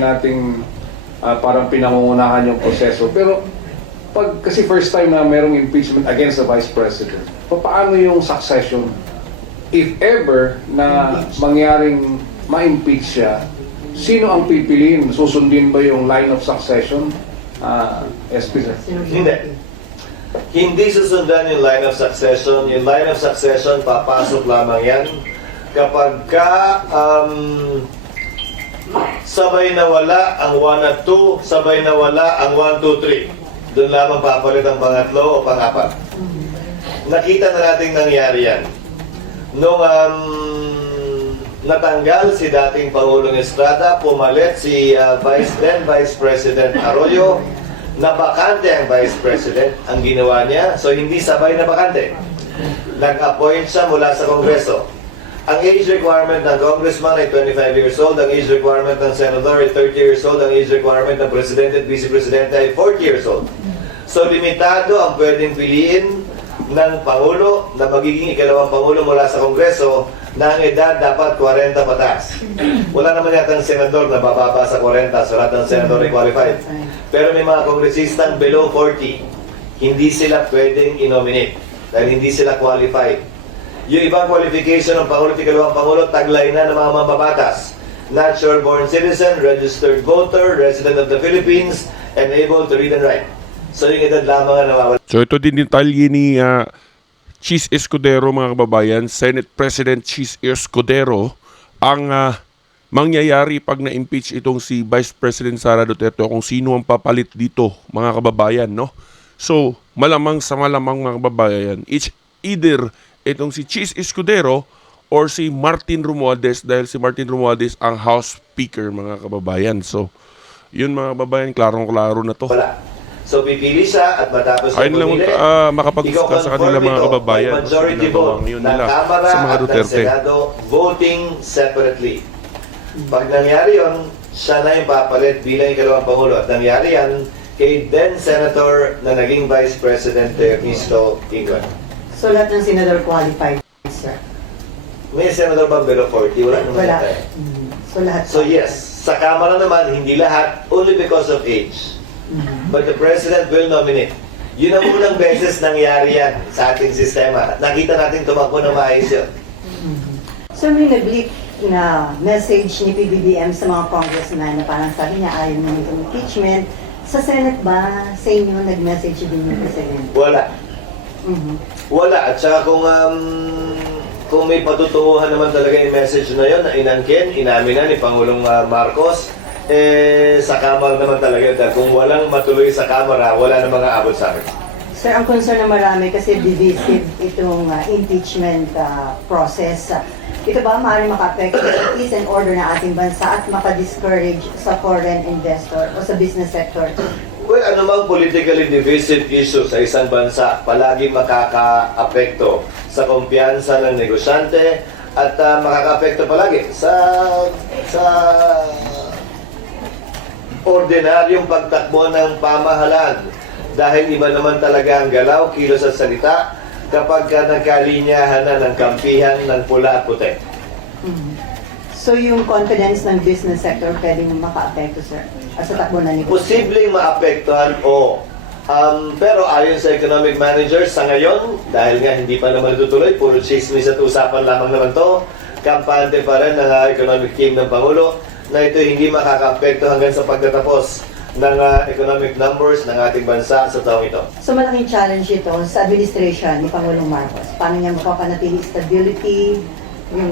nating parang pinangungunahan yung proseso. Pero kasi first time na merong impeachment against the Vice President, paano yung succession? If ever na mangyaring ma-impeach siya, sino ang pipiliin? Susundin ba yung line of succession? SP sir? Hindi susundan yung line of succession. Yung line of succession, papasok lamang yan kapag sabay nawala ang 1 at 2, sabay nawala ang 1, 2, 3. Doon lamang papalit ang pangatlo o pang-apat. Nakita na natin nangyari yan. Nung natanggal si dating Pangulong Estrada, pumalit si Vice President Arroyo, na bakante ang Vice President, ang ginawa niya, so hindi sabay na bakante. Nag-appoint siya mula sa Kongreso. Ang age requirement ng congressman ay 25 years old, ang age requirement ng senador ay 30 years old, ang age requirement ng presidente at vice-presidente ay 40 years old. So limitado ang pwedeng piliin ng Pangulo na magiging ikalawang Pangulo mula sa Kongreso na ang edad dapat 40 pataas. Wala naman yata ang senador na bababa sa 40, so lahat ng senador ay qualified. Pero may mga kongresistang below 40, hindi sila pwedeng i-nominate dahil hindi sila qualified. Yung ibang qualification ng Pangulo at ikalawang Pangulo, taglay na ng mga mambabatas. Natural-born citizen, registered voter, resident of the Philippines, and able to read and write. So yung edad lamang ang nawawala. So ito din detalye ni Chis Escudero, mga kababayan, Senate President Chis Escudero, ang mangyayari pag na-impeach itong si Vice President Sara Duterte, kung sino ang papalit dito, mga kababayan, no? So, malamang sa malamang, mga kababayan, it's either itong si Chis Escudero or si Martin Romualdez, dahil si Martin Romualdez ang House Speaker, mga kababayan. So, yun, mga kababayan, klarong-klaro na to. Wala. So pipili siya at matapos ayun lang makapag-discuss sa kanila, mga kababayan, majority vote ng Kamara sa mga at ng Duterte. Senado voting separately. Pag nangyari yun, siya na yung papalit bilang ikalawang Pangulo. At nangyari yan kay then Senator na naging Vice President Cristo Ingon. So lahat ng senador qualified, sir? May Senator ba below 40? Wala naman Wala. yata. So lahat. So yes, sa Kamara naman, hindi lahat, only because of age. But the President will nominate. Yun ang unang beses nangyari yan sa ating sistema. Nakita natin tumakbo ng maayos yun. So may nag-leak na message ni PBBM sa mga congressman na parang sabi niya ayaw naman itong impeachment. Sa Senate ba, sa inyo nag-message din yung President? Wala. Wala. At saka kung may patutunguhan naman talaga yung message na yun, na inangkin, inamin na ni Pangulong Marcos, sa Kamara naman talaga. Dahil kung walang matuloy sa Kamara, wala na mga abot sa akin. Sir, ang concern na marami kasi divisive itong impeachment process. Ito ba maaaring maka-affect sa peace and order ng ating bansa at maka-discourage sa foreign investor o sa business sector? Well, anumang politically divisive issue sa isang bansa, palagi makaka-apekto sa kumpiyansa ng negosyante at makaka-apekto palagi sa ordinaryong pagtakbo ng pamahalaan. Dahil iba naman talaga ang galaw, kilos at salita kapag nagkalinyahan na ng kampihan ng pula at puti. So yung confidence ng business sector pwedeng maka-apekto, sir? Sa takbo na negosyo? Posibleng maapektuhan, o. Pero ayon sa economic managers, sa ngayon, dahil nga hindi pa naman natutuloy, puro chismis at usapan lamang naman to, kampante pa rin ng economic team ng Pangulo, na ito hindi makaka-apekto hanggang sa pagtatapos ng economic numbers ng ating bansa sa taong ito. So malaking challenge ito sa administration ni Pangulong Marcos. Paano niya mapapanatili stability, yung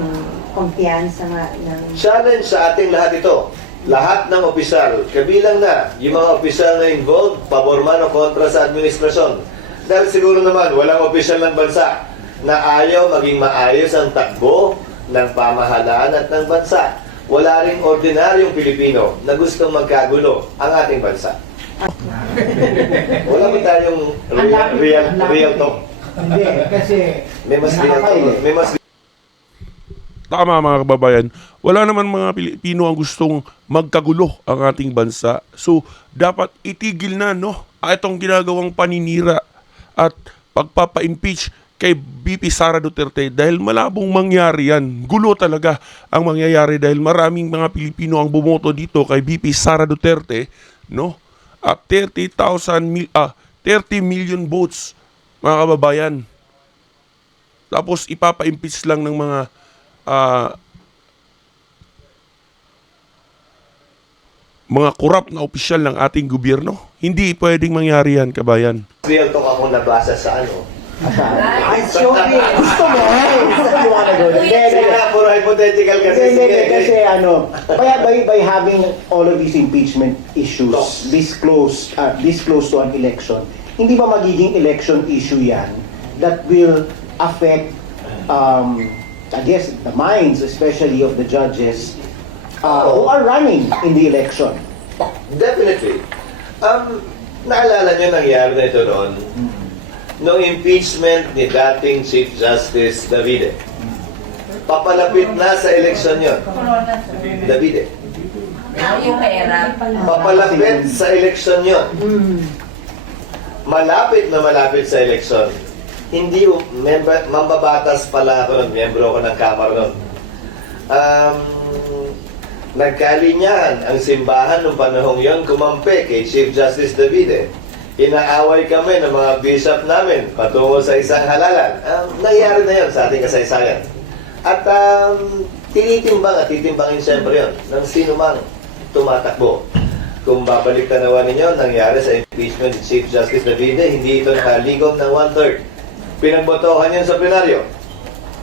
kumpiyansa ng... Challenge sa ating lahat ito. Lahat ng opisyal, kabilang na yung mga opisyal na involved, pabor man o kontra sa administrasyon. Dahil siguro naman, walang opisyal ng bansa na ayaw maging maayos ang takbo ng pamahalaan at ng bansa. Wala ring ordinaryong Pilipino na gustong magkagulo ang ating bansa. Wala ba tayong real talk? Hindi, kasi May mas real talk. May mas Tama, mga kababayan, wala naman mga Pilipino ang gustong magkagulo ang ating bansa. So, dapat itigil na, no? Itong ginagawang paninira at pagpapa-impeach kay VP Sara Duterte dahil malabong mangyari yan. Gulo talaga ang mangyayari dahil maraming mga Pilipino ang bumoto dito kay VP Sara Duterte, no? At 30 million votes, mga kababayan. Tapos ipapa-impeach lang ng mga korap na opisyal ng ating gobyerno. Hindi pwedeng mangyari yan, kabayan. Real talk ako nabasa sa ano. Ay, Shopee. Gusto mo? You wanna go there? Kasi nga, puro hypothetical kasi. Sige. Kasi by having all of these impeachment issues this close to an election, hindi ba magiging election issue yan that will affect, I guess, the minds, especially of the judges who are running in the election? Definitely. Naalala nyo nangyari na ito noon? Noong impeachment ni dating Chief Justice Davide. Papalapit na sa eleksyon yon. Davide. Yung pera. Papalapit sa eleksyon yon. Malapit na malapit sa eleksyon. Hindi, mambabatas pala ako nun, miyembro ako ng Kamara nun. Nagkalinyahan ang simbahan noong panahong yon, kumampi kay Chief Justice Davide. Inaaway kami ng mga bishop namin patungo sa isang halalan. Nangyari na yon sa ating kasaysayan. At titimbangin siyempre yon ng sino mang tumatakbo. Kung babalik tanawan ninyo, nangyari sa impeachment ni Chief Justice Davide, hindi ito nakaligom ng 1/3. Pinagbotohan yun sa plenaryo.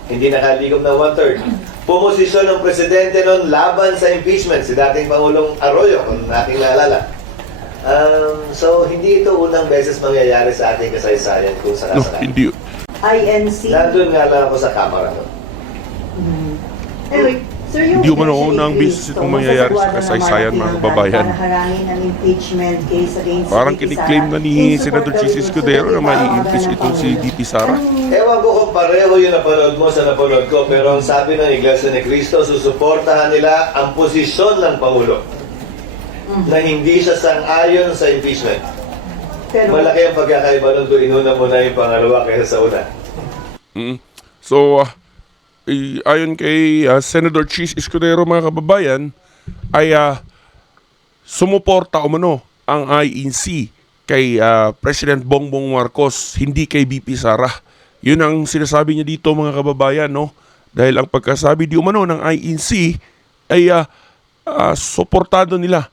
Hindi nakaligom ng 1/3. Pumosisyon ng presidente noon laban sa impeachment, si dating Pangulong Arroyo, kung nating naalala. So, hindi ito unang beses mangyayari sa ating kasaysayan kung No, sakasakali. hindi. INC. Nandun nga lang ako sa Kamara. No? Anyway, sir, yung Hindi mo na eventually unang case, beses itong so, mangyayari sa masasagwa na kasaysayan, naman mga ang kababayan. para harangin ang impeachment case against Parang VP kiniklaim Sara. na ni In Senator support Chis of Escudero na the mai-impeach itong si VP Sara. Ewan ko kung pareho yung napanood mo sa napanood ko, pero ang sabi ng Iglesia ni Cristo, susuportahan nila ang posisyon ng Pangulo na hindi siya sang-ayon sa impeachment. Pero, Malaki ang pagkakaiba nun kung inuna mo na yung pangalawa kaysa sa una. So, ayon kay Senator Chis Escudero, mga kababayan, ay sumuporta umano ang INC kay President Bongbong Marcos, hindi kay VP Sara. Yun ang sinasabi niya dito, mga kababayan, no? Dahil ang pagkasabi di umano ng INC ay suportado nila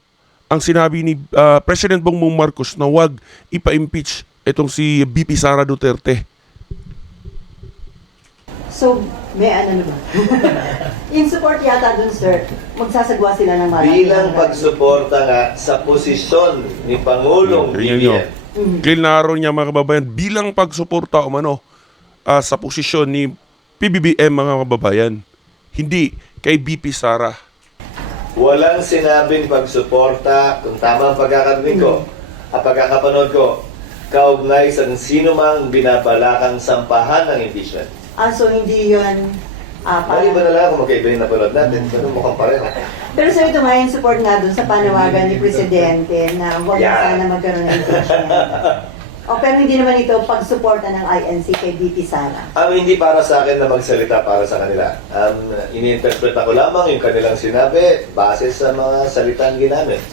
ang sinabi ni President Bongbong Marcos na wag ipa-impeach itong si VP Sara Duterte. so, may ano ba? In support yata dun, sir, magsasagwa sila ng marami. Bilang pagsuporta nga sa posisyon ni Pangulong Tingnan nyo. BBM. Klaro niya, mga kababayan, bilang pagsuporta umano sa posisyon ni PBBM, mga kababayan. Hindi kay VP Sara. Walang sinabing pagsuporta, kung tama ang pagkakarinig ko, at pagkakapanood ko, kaugnay sa sino mang binabalakang sampahan ng impeachment. So hindi yun Maliban na lang kung magkaiba yung napanood natin, pero mukhang pareho. Pero sir, ito may support nga dun sa panawagan ni Presidente na huwag na sana magkaroon ng impeachment. Pero hindi naman ito pagsuporta ng INC kay VP Sara. Hindi para sa akin na magsalita para sa kanila. Iniinterpreta ko lamang yung kanilang sinabi base sa mga salitang ginamit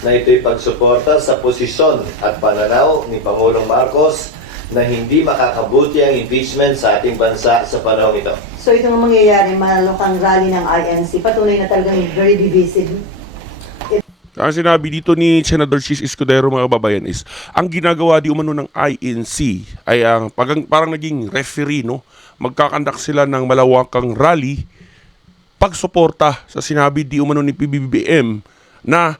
na ito'y pagsuporta sa posisyon at pananaw ni Pangulong Marcos na hindi makakabuti ang impeachment sa ating bansa sa panahon ito. So itong mangyayari, malukang rally ng INC, patunay na talagang very divisive. Ang sinabi dito ni Senator Chis Escudero, mga kababayan, is ang ginagawa di umano ng INC ay parang naging referee, no? Magkakandak sila ng malawakang rally pagsuporta sa sinabi di umano ni PBBM na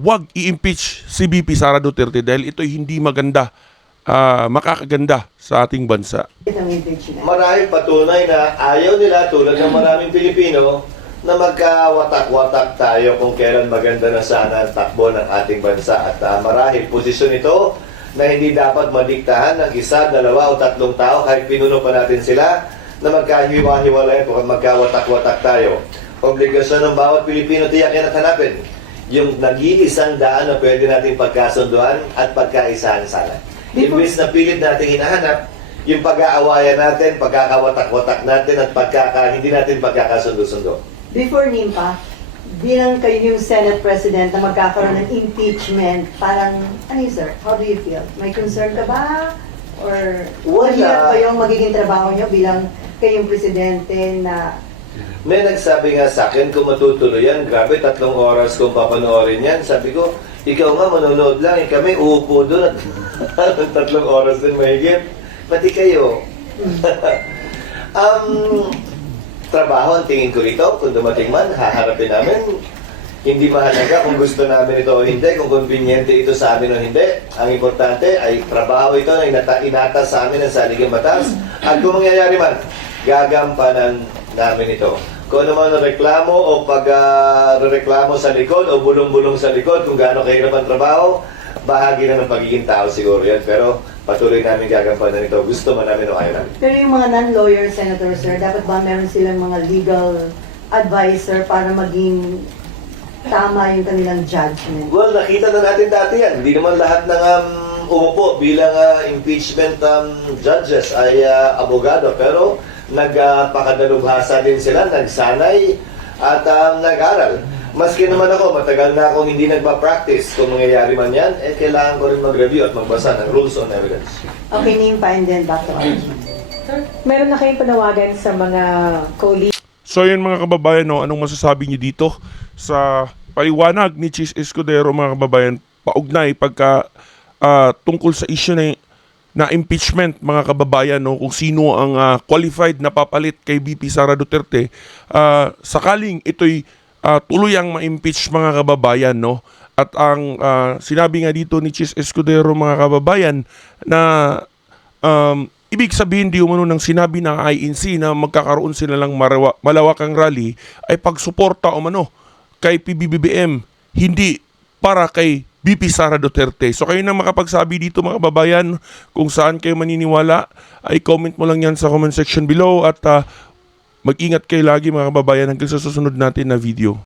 wag i-impeach si VP Sara Duterte dahil ito'y hindi maganda, makakaganda sa ating bansa. Itong impeachment. Marahil patunay na ayaw nila tulad ng maraming Pilipino na magkawatak-watak tayo kung kailan maganda na sana ang takbo ng ating bansa. At marahil posisyon ito na hindi dapat madiktahan ng isa, dalawa o tatlong tao kahit pinuno pa natin sila na magkahiwa-hiwalay kung magkawatak-watak tayo. Obligasyon ng bawat Pilipino tiyakin at hanapin yung nag-iisang daan na pwede nating pagkasunduan at pagkaisahan sana. Imbis na pilit nating hinahanap yung pag-aawayan natin, pagkakawatak-watak natin, at hindi natin pagkakasundo-sundo. Before NIMPA, bilang kayo yung Senate President na magkakaroon ng impeachment, parang, ano yun, sir? How do you feel? May concern ka ba? Or Wala. mahirap ba yung magiging trabaho nyo bilang kayong Presidente na May nagsabi nga sa akin, kung matutuloy yan, grabe, 3 oras kung papanoorin yan. Sabi ko, ikaw nga manonood lang, kami uupo doon at 3 oras din mahigit. Pati kayo. Trabaho ang tingin ko rito, kung dumating man, haharapin namin. Hindi mahalaga kung gusto namin ito o hindi, kung conveniente ito sa amin o hindi. Ang importante ay trabaho ito na inata sa amin ng saligang batas. At kung mangyayari man, gagampanan namin ito. Kung ano man ang reklamo o pag-reklamo sa likod o bulong-bulong sa likod, kung gaano kahirap ang trabaho, bahagi na ng pagiging tao siguro yan. Pero patuloy namin gagampanan ito. Gusto man namin o ayaw namin. pero yung mga non-lawyer senator, sir, dapat ba meron silang mga legal advisor para maging tama yung kanilang judgment? Well, nakita na natin dati yan. Hindi naman lahat ng umupo bilang impeachment judges ay abogado. Pero nagpakadalubhasa din sila, nagsanay at nag-aral. Maski naman ako, matagal na akong hindi nagpa-practice. Kung mangyayari man yan, kailangan ko rin mag-review at magbasa ng rules on evidence. Okay, NIMPA and then back to RG. Meron na kayong panawagan sa mga colleagues So yun mga kababayan, no, anong masasabi niyo dito sa paliwanag ni Cheese Escudero mga kababayan, paugnay pagka tungkol sa issue na impeachment mga kababayan, no, kung sino ang qualified na papalit kay VP Sara Duterte sakaling ito'y tuluyang ma-impeach mga kababayan, no. At ang sinabi nga dito ni Cheese Escudero mga kababayan na ibig sabihin di umano ng sinabi ng INC na magkakaroon sila lang malawakang rally ay pagsuporta umano kay PBBM, hindi para kay VP Sara Duterte. So kayo na makapagsabi dito mga kababayan kung saan kayo maniniwala, ay comment mo lang yan sa comment section below at mag-ingat kayo lagi mga kababayan hanggang sa susunod natin na video.